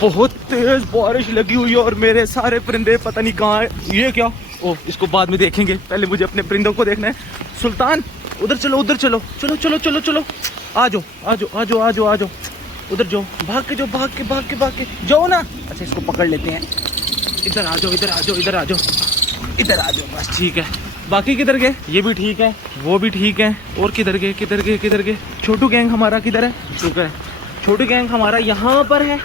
बहुत तेज बारिश लगी हुई है और मेरे सारे परिंदे पता नहीं कहाँ है। ये क्या? ओह, इसको बाद में देखेंगे, पहले मुझे अपने परिंदों को देखना है। सुल्तान उधर चलो, उधर चलो, चलो चलो चलो चलो, आ जाओ आ जाओ आ जाओ आ जाओ आ जाओ, उधर जाओ, भाग के जाओ, भाग के भाग के भाग के जाओ ना। अच्छा, इसको पकड़ लेते हैं। इधर आ जाओ, इधर आ जाओ, इधर आ जाओ, इधर आ जाओ, बस ठीक है। बाकी किधर गए? ये भी ठीक है, वो भी ठीक है, और किधर गए किधर गए किधर गए? छोटू गैंग हमारा किधर है? शुक्र है, छोटू गैंग हमारा यहाँ पर है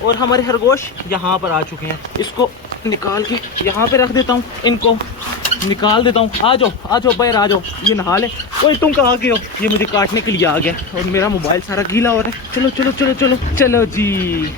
और हमारे खरगोश यहाँ पर आ चुके हैं। इसको निकाल के यहाँ पे रख देता हूँ, इनको निकाल देता हूँ। आ जाओ बाहर आ जाओ, ये नहा ले। ओए तुम कहाँ गए हो? ये मुझे काटने के लिए आ गया और मेरा मोबाइल सारा गीला हो रहा है। चलो चलो चलो चलो चलो जी।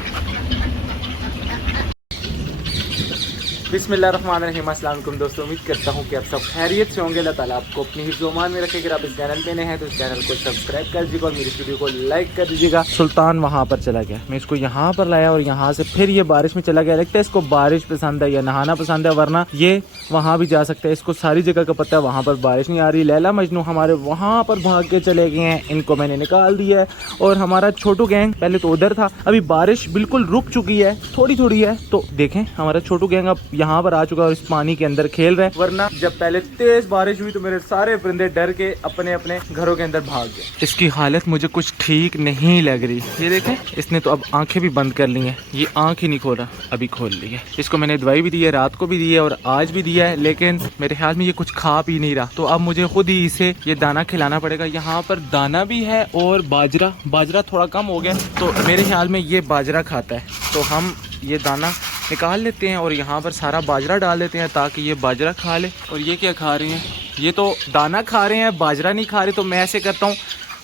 बिस्मिल्लाहिर्रहमानिर्रहीम। अस्सलाम वालेकुम दोस्तों, उम्मीद करता हूँ कि आप सब खैरियत से होंगे। अल्लाह ताला आपको अपनी हिफ्ज़-ओ-अमान में रखे। अगर आप इस चैनल पे नए हैं तो इस चैनल को सब्सक्राइब कर दीजिएगा और मेरी वीडियो को लाइक कर दीजिएगा। सुल्तान वहाँ पर चला गया, मैं इसको यहाँ पर लाया और यहाँ से फिर ये बारिश में चला गया। लगता है इसको बारिश पसंद है या नहाना पसंद है, वरना ये वहाँ भी जा सकता है। इसको सारी जगह का पता है वहाँ पर बारिश नहीं आ रही। लैला मजनू हमारे वहाँ पर भाग के चले गए हैं, इनको मैंने निकाल दिया है। और हमारा छोटू गैंग पहले तो उधर था, अभी बारिश बिल्कुल रुक चुकी है, थोड़ी थोड़ी है। तो देखें हमारा छोटू गैंग अब यहाँ पर आ चुका है और इस पानी के अंदर खेल रहे हैं। वरना जब पहले तेज बारिश हुई तो मेरे सारे परिंदे डर के अपने अपने घरों के अंदर भाग गए। इसकी हालत मुझे कुछ ठीक नहीं लग रही। ये देखें, इसने तो अब आंखें भी बंद कर ली हैं, ये आंख ही नहीं खोला, अभी खोल ली है। इसको मैंने दवाई भी दी है, रात को भी दी है और आज भी दिया है, लेकिन मेरे ख्याल में ये कुछ खा पी नहीं रहा। तो अब मुझे खुद ही इसे ये दाना खिलाना पड़ेगा। यहाँ पर दाना भी है और बाजरा थोड़ा कम हो गया, तो मेरे ख्याल में ये बाजरा खाता है। तो हम ये दाना निकाल लेते हैं और यहाँ पर सारा बाजरा डाल देते हैं ताकि ये बाजरा खा ले। और ये क्या खा रहे हैं? ये तो दाना खा रहे हैं, बाजरा नहीं खा रहे। तो मैं ऐसे करता हूँ,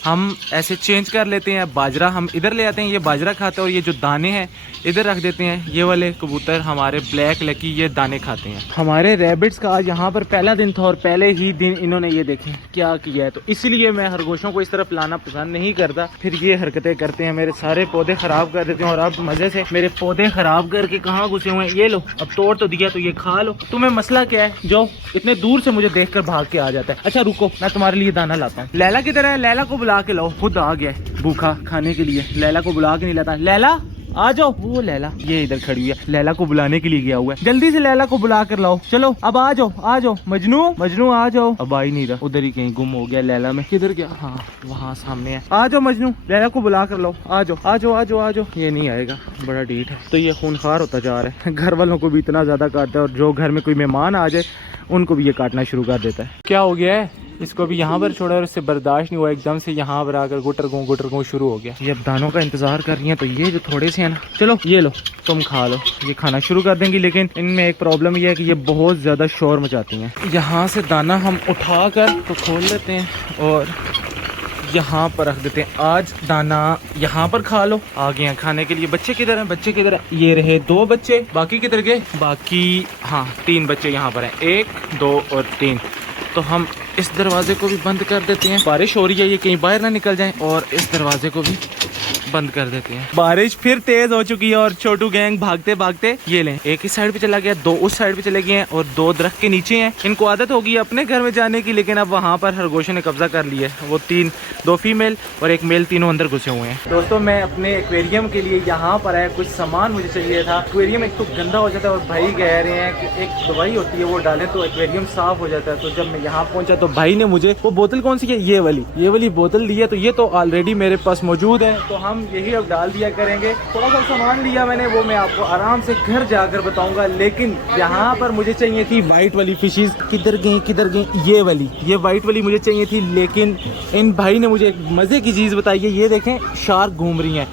हम ऐसे चेंज कर लेते हैं, बाजरा हम इधर ले आते हैं, ये बाजरा खाते हैं और ये जो दाने हैं इधर रख देते हैं। ये वाले कबूतर हमारे ब्लैक लकी ये दाने खाते हैं। हमारे रैबिट्स का आज यहाँ पर पहला दिन था और पहले ही दिन इन्होंने ये देखें क्या किया है। तो इसलिए मैं खरगोशों को इस तरफ लाना पसंद नहीं करता, फिर ये हरकतें करते हैं, मेरे सारे पौधे ख़राब कर देते हैं। और अब मज़े से मेरे पौधे ख़राब करके कहाँ घुसे हुए हैं। ये लो, अब तोड़ तो दिया तो ये खा लो। तुम्हें मसला क्या है जो इतने दूर से मुझे देख कर भाग के आ जाता है? अच्छा रुको, मैं तुम्हारे लिए दाना लाता हूँ। लैला किधर है? लैला को बुला के लाओ, खुद आ गया है भूखा खाने के लिए। लैला को बुला के नहीं लाता। लैला आ जाओ। वो लैला ये इधर खड़ी हुई है, लैला को बुलाने के लिए गया हुआ है। जल्दी से लैला को बुला कर लाओ। चलो अब आ जाओ आ जाओ। मजनू आ जाओ। अब आ ही नहीं रहा, उधर ही कहीं गुम हो गया लैला में। किधर गया? हाँ वहाँ सामने है। आ जाओ मजनू, लैला को बुला कर लाओ। आ जाओ आ जाओ आ जाओ आ जाओ। ये नहीं आएगा, बड़ा डीठ है। तो ये खूनखार होता जा रहा है, घर वालों को भी इतना ज्यादा काटता है और जो घर में कोई मेहमान आ जाए उनको भी ये काटना शुरू कर देता है। क्या हो गया है? इसको भी यहाँ पर छोड़ा और इससे बर्दाश्त नहीं हुआ, एकदम से यहाँ पर आकर गुटर गो शुरू हो गया। ये अब दानों का इंतजार कर रही है। तो ये जो थोड़े से हैं ना, चलो ये लो तुम खा लो। ये खाना शुरू कर देंगी, लेकिन इनमें एक प्रॉब्लम ये है कि ये बहुत ज़्यादा शोर मचाती हैं। यहाँ से दाना हम उठा कर तो खोल लेते हैं और यहाँ पर रख देते हैं। आज दाना यहाँ पर खा लो। आ गए हैं खाने के लिए। बच्चे किधर हैं? बच्चे किधर हैं? ये रहे 2 बच्चे, बाकी किधर गए? बाकी हाँ 3 बच्चे यहाँ पर हैं, 1 2 और 3। तो हम इस दरवाजे को भी बंद कर देते हैं, बारिश हो रही है, ये कहीं बाहर ना निकल जाएं। और इस दरवाजे को भी बंद कर देते हैं। बारिश फिर तेज हो चुकी है और छोटू गैंग भागते भागते ये लें, एक इस साइड पे चला गया, 2 उस साइड पे चले गए हैं और 2 दरख्त के नीचे हैं। इनको आदत होगी अपने घर में जाने की, लेकिन अब वहाँ पर खरगोशों ने कब्जा कर लिया है। वो 2 फीमेल और 1 मेल, तीनों अंदर घुसे हुए हैं। दोस्तों मैं अपने एक्वेरियम के लिए यहाँ पर आया, कुछ सामान मुझे चाहिए था। एक्वेरियम एक तो गंदा हो जाता है और भाई कह रहे हैं कि एक दवाई होती है वो डालें तो एक्वेरियम साफ हो जाता है। तो जब मैं यहाँ पहुँचा तो भाई ने मुझे वो बोतल कौन सी है, ये वाली बोतल दी है। तो ये तो ऑलरेडी मेरे पास मौजूद है, तो हम यही अब डाल दिया करेंगे। थोड़ा सा सामान लिया मैंने, वो मैं आपको आराम से घर जाकर बताऊंगा। लेकिन यहाँ पर मुझे चाहिए थी वाइट वाली फिशेस। किधर गई? ये वाइट वाली मुझे चाहिए थी, लेकिन इन भाई ने मुझे एक मजे की चीज बताई है। ये देखें शार्क घूम रही है,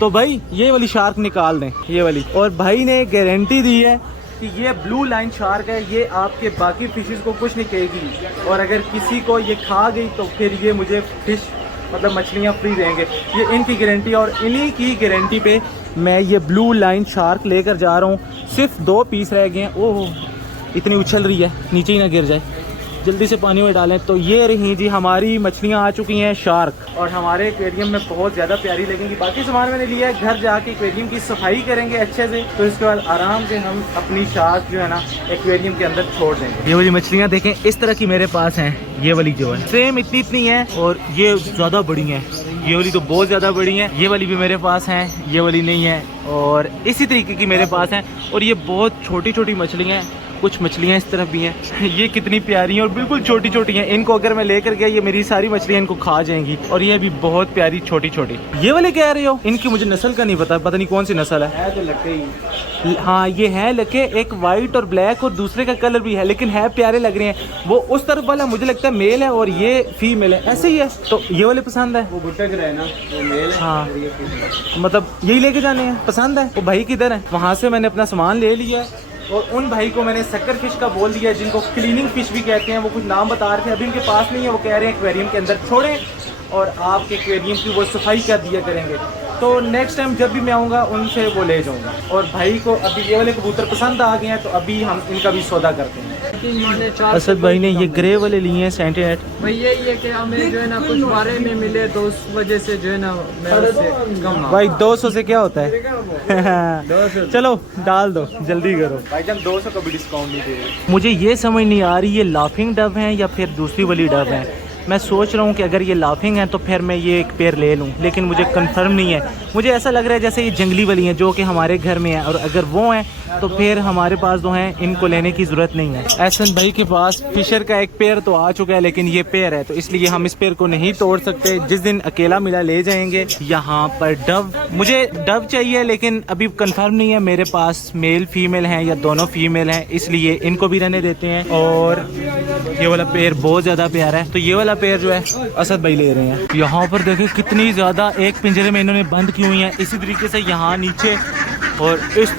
तो भाई ये वाली शार्क निकाल दें, ये वाली। और भाई ने गारंटी दी है कि ये ब्लू लाइन शार्क है, ये आपके बाकी फिशेस को कुछ नहीं कहेगी और अगर किसी को ये खा गई तो फिर ये मुझे फिश मतलब मछलियाँ फ्री देंगे। ये इनकी गारंटी और इन्हीं की गारंटी पे मैं ये ब्लू लाइन शार्क लेकर जा रहा हूँ। सिर्फ 2 पीस रह गए हैं। ओह इतनी उछल रही है, नीचे ही ना गिर जाए, जल्दी से पानी में डालें। तो ये रही जी हमारी मछलियाँ आ चुकी हैं शार्क, और हमारे एक्वेरियम में बहुत ज़्यादा प्यारी लगेंगी। बाकी सामान मैंने लिया है, घर जाके एक्वेरियम की सफाई करेंगे अच्छे से, तो इसके बाद आराम से हम अपनी शार्क जो है ना एक्वेरियम के अंदर छोड़ देंगे। ये वाली मछलियाँ देखें इस तरह की मेरे पास हैं, ये वाली जो है सेम इतनी है और ये ज़्यादा बड़ी हैं। ये वाली तो बहुत ज़्यादा बड़ी हैं, ये वाली भी मेरे पास हैं, ये वाली नहीं है, और इसी तरीके की मेरे पास हैं। और ये बहुत छोटी छोटी मछलियाँ हैं, कुछ मछलियाँ इस तरफ भी हैं। ये कितनी प्यारी हैं और बिल्कुल छोटी छोटी हैं। इनको अगर मैं लेकर गया ये मेरी सारी मछलियाँ इनको खा जाएंगी। और ये भी बहुत प्यारी छोटी छोटी। ये वाले कह रहे हो? इनकी मुझे नस्ल का नहीं पता, पता नहीं कौन सी नस्ल है तो लके ही। हाँ ये है लके, एक वाइट और ब्लैक और दूसरे का कलर भी है, लेकिन है प्यारे लग रहे हैं। वो उस तरफ वाला मुझे लगता है मेल है और ये फीमेल है, ऐसे ही है। तो ये वाले पसंद है, वो भुट्टे रहे ना, वो मेल है। हाँ मतलब यही लेके जाने हैं, पसंद है। वो भाई किधर है? वहाँ से मैंने अपना सामान ले लिया है और उन भाई को मैंने शक्कर फिश का बोल दिया, जिनको क्लीनिंग फिश भी कहते हैं। वो कुछ नाम बता रहे थे, अभी उनके पास नहीं है। वो कह रहे हैं एक्वेरियम के अंदर छोड़ें और आपके एक्वेरियम की वो सफाई कर दिया करेंगे। तो नेक्स्ट टाइम जब भी मैं आऊँगा उनसे वो ले जाऊँगा। और भाई को अभी ये वाले कबूतर पसंद आ गए हैं, तो अभी हम इनका भी सौदा करते हैं। असद भाई ने ये ग्रे वाले लिए हैं सेंटीनेट। भाई यही है कि हमें जो है ना कुछ बारे में मिले, तो उस वजह से जो है ना मेरे से कम। भाई 200 से क्या होता है? चलो डाल दो, जल्दी करो भाई, जब 200 का भी डिस्काउंट नहीं दे रहे। मुझे ये समझ नहीं आ रही ये लाफिंग डव हैं या फिर दूसरी वाली डव हैं। मैं सोच रहा हूँ कि अगर ये लाफिंग है तो फिर मैं ये एक पेयर ले लूँ, लेकिन मुझे कंफर्म नहीं है। मुझे ऐसा लग रहा है जैसे ये जंगली वाली हैं जो कि हमारे घर में है, और अगर वो हैं तो फिर हमारे पास जो हैं इनको लेने की ज़रूरत नहीं है। एहसन भाई के पास फिशर का एक पेयर तो आ चुका है, लेकिन ये पेयर है तो इसलिए हम इस पेयर को नहीं तोड़ सकते। जिस दिन अकेला मिला ले जाएंगे। यहाँ पर डव, मुझे डव चाहिए लेकिन अभी कंफर्म नहीं है मेरे पास मेल फीमेल हैं या दोनों फीमेल हैं, इसलिए इनको भी रहने देते हैं। और ये वाला पेयर बहुत ज़्यादा प्यारा है, तो ये वाला पेयर जो है असद भाई ले रहे हैं। यहाँ पर देखें कितनी ज़्यादा एक पिंजरे में इन्होंने बंद की हुई हैं। इसी तरीके से यहाँ नीचे और इस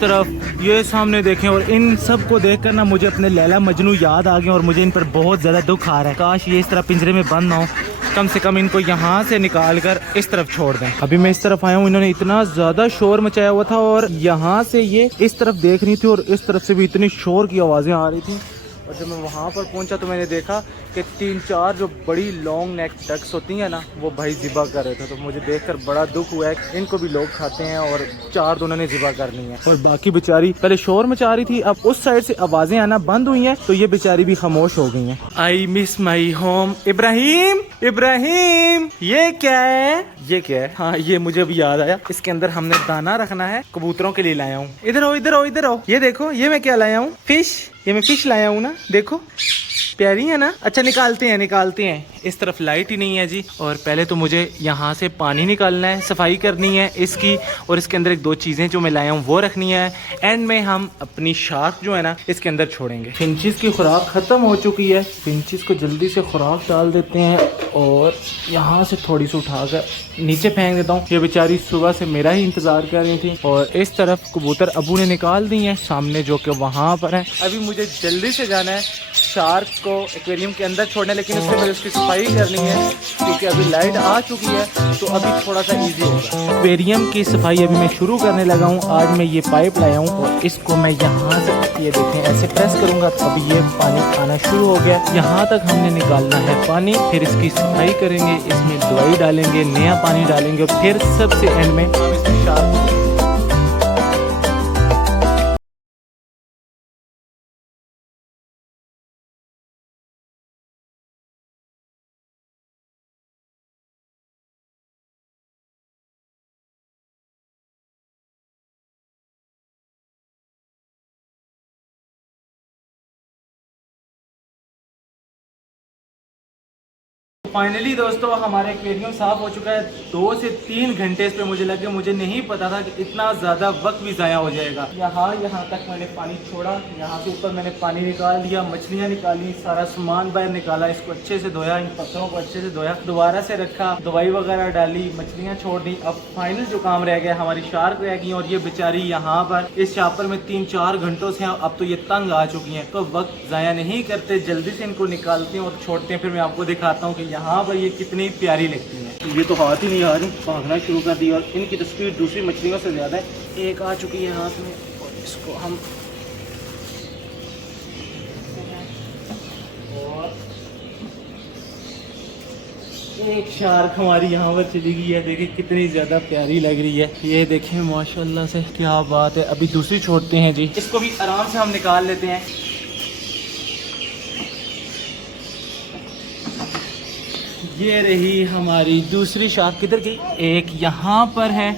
तरफ ये सामने देखें। और इन सब को देखकर ना मुझे अपने लैला मजनू याद आ गए और मुझे इन पर बहुत ज़्यादा दुख आ रहा है। काश ये इस तरह पिंजरे में बंद ना हो, कम से कम इनको यहाँ से निकाल कर इस तरफ छोड़ दें। अभी मैं इस तरफ आया हूँ, इन्होंने इतना ज़्यादा शोर मचाया हुआ था और यहाँ से ये इस तरफ देख रही थी और इस तरफ से भी इतनी शोर की आवाज़ें आ रही थी। और जब मैं वहाँ पर पहुँचा तो मैंने देखा कि 3-4 जो बड़ी लॉन्ग नेक डक्स होती हैं ना, वो भाई ज़िबा कर रहे थे। तो मुझे देखकर बड़ा दुख हुआ है। इनको भी लोग खाते हैं और 4 दोनों ने ज़िबा करनी है। और बाकी बेचारी पहले शोर मचा रही थी, अब उस साइड से आवाज़ें आना बंद हुई हैं, तो ये बेचारी भी खामोश हो गई हैं। I miss my home. Ibrahim, Ibrahim, ये क्या है? ये क्या है? हाँ ये मुझे भी याद आया, इसके अंदर हमने दाना रखना है, कबूतरों के लिए लाया हूँ। इधर हो, इधर हो, इधर हो। ये देखो ये मैं क्या लाया हूँ, फिश। ये मैं फिश लाया हूँ ना, देखो प्यारी है ना। अच्छा निकालते हैं। इस तरफ लाइट ही नहीं है जी। और पहले तो मुझे यहाँ से पानी निकालना है, सफाई करनी है इसकी, और इसके अंदर एक 2 चीज़ें जो मैं लाया हूँ वो रखनी है। एंड में हम अपनी शार्क जो है ना इसके अंदर छोड़ेंगे। फिंचिस की खुराक ख़त्म हो चुकी है, फिंचिस को जल्दी से खुराक डाल देते हैं और यहाँ से थोड़ी सी उठाकर नीचे फेंक देता हूँ। ये बेचारी सुबह से मेरा ही इंतज़ार कर रही थी। और इस तरफ कबूतर अबू ने निकाल दी हैं सामने, जो कि वहाँ पर है। अभी मुझे जल्दी से जाना है शार्क को एक्वेरियम के अंदर छोड़ना, लेकिन उससे मुझे उसकी सफाई करनी है क्योंकि अभी लाइट आ चुकी है, तो अभी थोड़ा सा इजी होगा। एक्वेरियम की सफाई अभी मैं शुरू करने लगा हूँ। आज मैं ये पाइप लाया हूँ और इसको मैं यहाँ से, ये देखें, ऐसे प्रेस करूँगा तो अभी ये पानी आना शुरू हो गया। यहाँ तक हमने निकालना है पानी, फिर इसकी सफाई करेंगे, इसमें दवाई डालेंगे, नया पानी डालेंगे और फिर सबसे एंड में हम इसमें शार्क। फाइनली दोस्तों हमारा एक्वेरियम साफ हो चुका है। 2 से 3 घंटे इस पे मुझे लगे। मुझे नहीं पता था कि इतना ज़्यादा वक्त भी ज़ाया हो जाएगा। यहाँ तक मैंने पानी छोड़ा, यहाँ से ऊपर मैंने पानी निकाल दिया, मछलियाँ निकाली, सारा सामान बाहर निकाला, इसको अच्छे से धोया, इन पत्थरों को अच्छे से धोया, दोबारा से रखा, दवाई वगैरह डाली, मछलियाँ छोड़ दी। अब फाइनल जो काम रह गया, हमारी शार्क रह गई और ये बेचारी यहाँ पर इस शापर में 3-4 घंटों से अब तो ये तंग आ चुकी हैं। तो वक्त ज़ाया नहीं करते, जल्दी से इनको निकालते हैं और छोड़ते हैं। फिर मैं आपको दिखाता हूँ कि यहाँ पर ये कितनी प्यारी लगती है। ये तो हाथ ही नहीं आ रही, भागना शुरू कर दी और इनकी तो स्पीड दूसरी मछलियों से ज़्यादा है। एक आ चुकी है हाथ में और इसको हम और एक शार्क हमारी यहाँ पर चली गई है। देखिए कितनी ज़्यादा प्यारी लग रही है। ये देखें माशाल्लाह से, क्या बात है। अभी दूसरी छोड़ते हैं जी, इसको भी आराम से हम निकाल लेते हैं। ये रही हमारी दूसरी शार्क। किधर गई? एक यहाँ पर है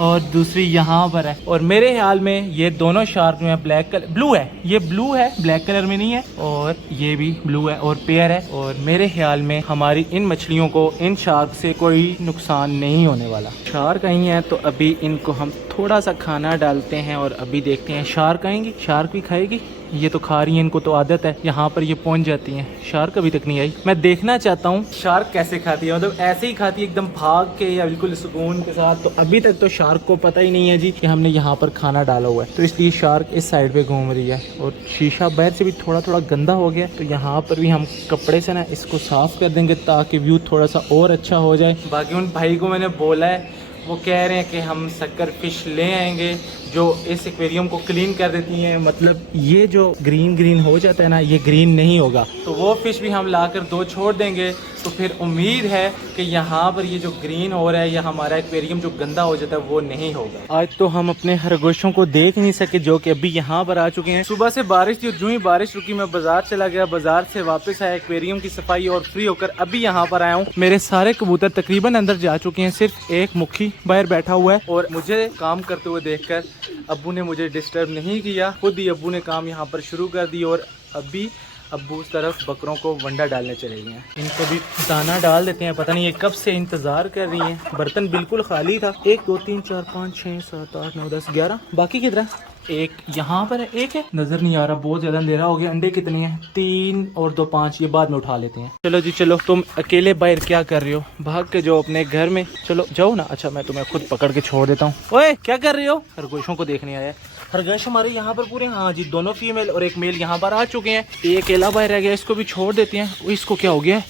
और दूसरी यहाँ पर है। और मेरे ख्याल में ये दोनों शार्क में ब्लैक कलर ब्लू है, ये ब्लू है, ब्लैक कलर में नहीं है। और ये भी ब्लू है और पेयर है। और मेरे ख्याल में हमारी इन मछलियों को इन शार्क से कोई नुकसान नहीं होने वाला। शार्क आई हैं तो अभी इनको हम थोड़ा सा खाना डालते हैं और अभी देखते हैं शार्क आएंगी। शार्क भी खाएगी, ये तो खा रही है, इनको तो आदत है, यहाँ पर ये पहुँच जाती हैं। शार्क अभी तक नहीं आई। मैं देखना चाहता हूँ शार्क कैसे खाती है, मतलब ऐसे ही खाती है एकदम भाग के या बिल्कुल सुकून के साथ। तो अभी तक तो शार्क को पता ही नहीं है जी कि हमने यहाँ पर खाना डाला हुआ है, तो इसलिए शार्क इस साइड पे घूम रही है। और शीशा बाहर से भी थोड़ा थोड़ा गंदा हो गया, तो यहाँ पर भी हम कपड़े से ना इसको साफ कर देंगे ताकि व्यू थोड़ा सा और अच्छा हो जाए। बाकी उन भाई को मैंने बोला है, वो कह रहे हैं कि हम सक्कर फिश ले आएंगे जो इस एक्वेरियम को क्लीन कर देती हैं। मतलब ये जो ग्रीन ग्रीन हो जाता है ना, ये ग्रीन नहीं होगा, तो वो फिश भी हम लाकर 2 छोड़ देंगे। तो फिर उम्मीद है कि यहाँ पर ये जो ग्रीन हो रहा है या हमारा एक्वेरियम जो गंदा हो जाता है वो नहीं होगा। आज तो हम अपने खरगोशों को देख नहीं सके जो कि अभी यहाँ पर आ चुके हैं। सुबह से बारिश थी, जो ही बारिश रुकी मैं बाजार चला गया, बाजार से वापस आया, एक्वेरियम की सफाई और फ्री होकर अभी यहाँ पर आया हूँ। मेरे सारे कबूतर तकरीबन अंदर जा चुके हैं, सिर्फ एक मुखी बाहर बैठा हुआ है। और मुझे काम करते हुए देखकर अब्बू ने मुझे डिस्टर्ब नहीं किया, खुद ही अब्बू ने काम यहाँ पर शुरू कर दी। और अभी अब्बू उस तरफ बकरों को वंडा डालने चले गए हैं। इनको भी दाना डाल देते हैं, पता नहीं ये कब से इंतजार कर रही हैं। बर्तन बिल्कुल खाली था। 1 2 3 4 5 6 7 8 9 10 11, बाकी किधर है? एक यहाँ पर है, एक है, नजर नहीं आ रहा, बहुत ज्यादा अंधेरा हो गया। अंडे कितने हैं? 3 और 2 5, ये बाद में उठा लेते हैं। चलो जी चलो, तुम अकेले बाहर क्या कर रहे हो? भाग के जाओ अपने घर में, चलो जाओ ना। अच्छा मैं तुम्हें खुद पकड़ के छोड़ देता हूँ। ओए क्या कर रहे हो? खरगोशों को देखने आया है। खरगोश हमारे यहाँ पर पूरे, हाँ जी, दोनों फीमेल और एक मेल यहाँ पर आ चुके हैं। ये अकेला बाहर रह गया, इसको भी छोड़ देते हैं। इसको क्या हो गया?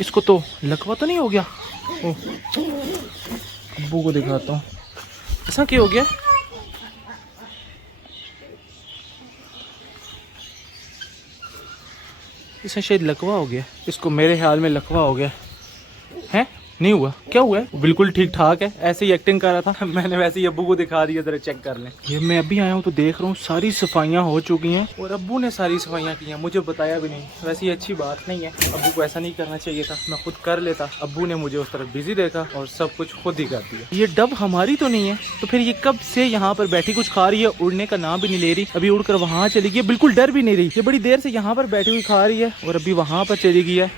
इसको तो लकवा तो नहीं हो गया? ओह, अब्बू को दिखाता हूँ ऐसा क्या हो गया। इसे शायद लकवा हो गया, इसको मेरे ख्याल में लकवा हो गया है। नहीं हुआ, क्या हुआ है? बिल्कुल ठीक ठाक है, ऐसे ही एक्टिंग कर रहा था। मैंने वैसे ही अब्बू को दिखा दिया, जरा चेक कर लें। ये मैं अभी आया हूँ तो देख रहा हूँ सारी सफाइयाँ हो चुकी हैं और अब्बू ने सारी सफाइयाँ की हैं, मुझे बताया भी नहीं। वैसे ये अच्छी बात नहीं है, अब्बू को ऐसा नहीं करना चाहिए था, मैं खुद कर लेता। अब्बू ने मुझे उस तरफ बिजी देखा और सब कुछ खुद ही कर दिया। ये डब हमारी तो नहीं है, तो फिर ये कब से यहाँ पर बैठी कुछ खा रही है, उड़ने का नाम भी नहीं ले रही। अभी उड़कर वहाँ चली गई, बिल्कुल डर भी नहीं रही। ये बड़ी देर से यहाँ पर बैठी हुई खा रही है और अभी वहाँ पर चली गई है,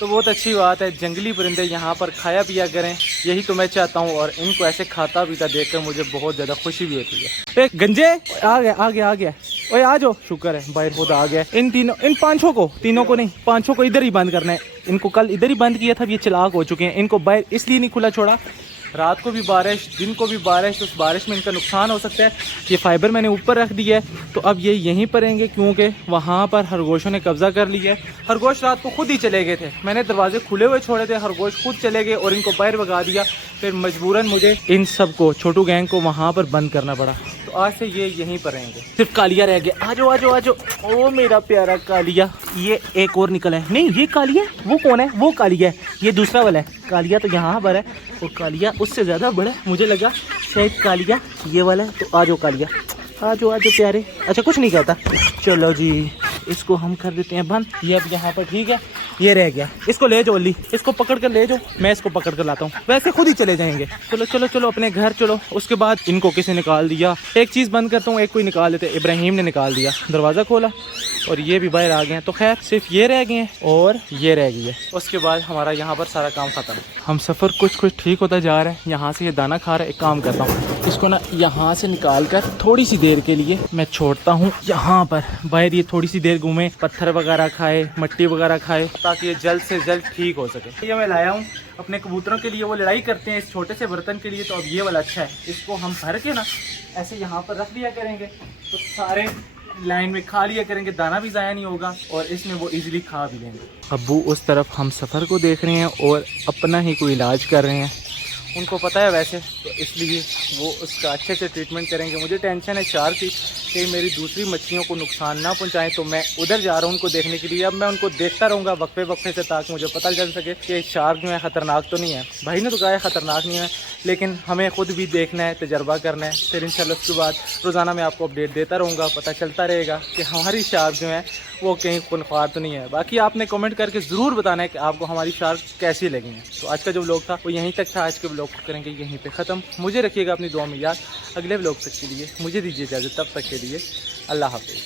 तो बहुत अच्छी बात है। जंगली परिंदे यहाँ पर खाया पिया करें, यही तो मैं चाहता हूँ। और इनको ऐसे खाता पीता देखकर मुझे बहुत ज़्यादा खुशी भी होती है। एक गंजे आ गया आ गया आ गया, ओए आ जाओ, शुक्र है बाहर खुद आ गया। इन 5 को, तीनों को नहीं, 5 को इधर ही बंद करना है। इनको कल इधर ही बंद किया था, ये चालाक हो चुके हैं। इनको बाहर इसलिए नहीं खुला छोड़ा, रात को भी बारिश, दिन को भी बारिश, तो उस बारिश में इनका नुकसान हो सकता है। ये फाइबर मैंने ऊपर रख दिया है, तो अब ये यहीं पर रहेंगे क्योंकि वहाँ पर खरगोशों ने कब्जा कर लिया है। खरगोश रात को खुद ही चले गए थे, मैंने दरवाजे खुले हुए छोड़े थे, खरगोश खुद चले गए और इनको बाहर भगा दिया। फिर मजबूरन मुझे इन सब को, छोटू गैंग को वहाँ पर बंद करना पड़ा। तो आज से ये यहीं पर रहेंगे। सिर्फ कालिया रह गया। आ जाओ आ जाओ आ जाओ, ओ मेरा प्यारा कालिया। ये एक और निकला है, नहीं ये कालिया, वो कौन है? वो कालिया है, ये दूसरा वाला है। कालिया तो यहाँ पर है और कालिया उससे ज़्यादा बड़ा है, मुझे लगा शायद कालिया ये वाला है। तो आ जाओ कालिया, आ जाओ प्यारे। अच्छा कुछ नहीं कहता, चलो जी इसको हम कर देते हैं बंद। ये अब यहाँ पर ठीक है, ये रह गया, इसको ले जाओ अली, इसको पकड़ कर ले जाओ, मैं इसको पकड़ कर लाता हूँ। वैसे खुद ही चले जाएंगे। चलो चलो चलो अपने घर चलो। उसके बाद इनको किसी निकाल दिया, एक चीज़ बंद करता हूँ, एक कोई निकाल देते। इब्राहिम ने निकाल दिया, दरवाज़ा खोला और ये भी बाहर आ गए हैं। तो खैर सिर्फ ये रह गए हैं और ये रह गई है, उसके बाद हमारा यहाँ पर सारा काम ख़त्म। हम सफ़र कुछ ठीक होता जा रहा है। यहाँ से ये दाना खा रहा है, एक काम करता हूँ, इसको ना यहाँ से निकाल कर थोड़ी सी देर के लिए मैं छोड़ता हूँ यहाँ पर बाहर। ये थोड़ी सी देर घूमे, पत्थर वगैरह खाए, मिट्टी वगैरह खाए, ताकि ये जल्द से जल्द ठीक हो सके। ये मैं लाया हूँ अपने कबूतरों के लिए, वो लड़ाई करते हैं इस छोटे से बर्तन के लिए। तो अब ये वाला अच्छा है, इसको हम भर के ना ऐसे यहाँ पर रख दिया करेंगे, तो सारे लाइन में खा लिया करेंगे, दाना भी ज़ाया नहीं होगा और इसमें वो इजीली खा भी लेंगे। अब्बू उस तरफ हम सफ़र को देख रहे हैं और अपना ही कोई इलाज कर रहे हैं। उनको पता है वैसे, तो इसलिए वो उसका अच्छे से ट्रीटमेंट करेंगे। मुझे टेंशन है शार्क की, कहीं मेरी दूसरी मछलियों को नुकसान ना पहुंचाएं, तो मैं उधर जा रहा हूं उनको देखने के लिए। अब मैं उनको देखता रहूँगा वक्फे वक्फे से, ताकि मुझे पता चल सके कि शार्क जो है ख़तरनाक तो नहीं है। भाई ने तो कहा है ख़तरनाक नहीं है, लेकिन हमें ख़ुद भी देखना है, तजर्बा करना है। फिर इंशाल्लाह उसके बाद रोज़ाना मैं आपको अपडेट देता रहूँगा, पता चलता रहेगा कि हमारी शार्क जो है वो कहीं खुनख्वार तो नहीं है। बाकी आपने कमेंट करके ज़रूर बताना है कि आपको हमारी शार्क कैसी लगी है। तो आज का जो व्लॉग था वो यहीं तक था। आज के व्लॉग को करेंगे यहीं पे ख़त्म। मुझे रखिएगा अपनी दुआ में याद। अगले व्लॉग तक के लिए मुझे दीजिए इजाज़त, तब तक के लिए अल्लाह हाफ़िज़।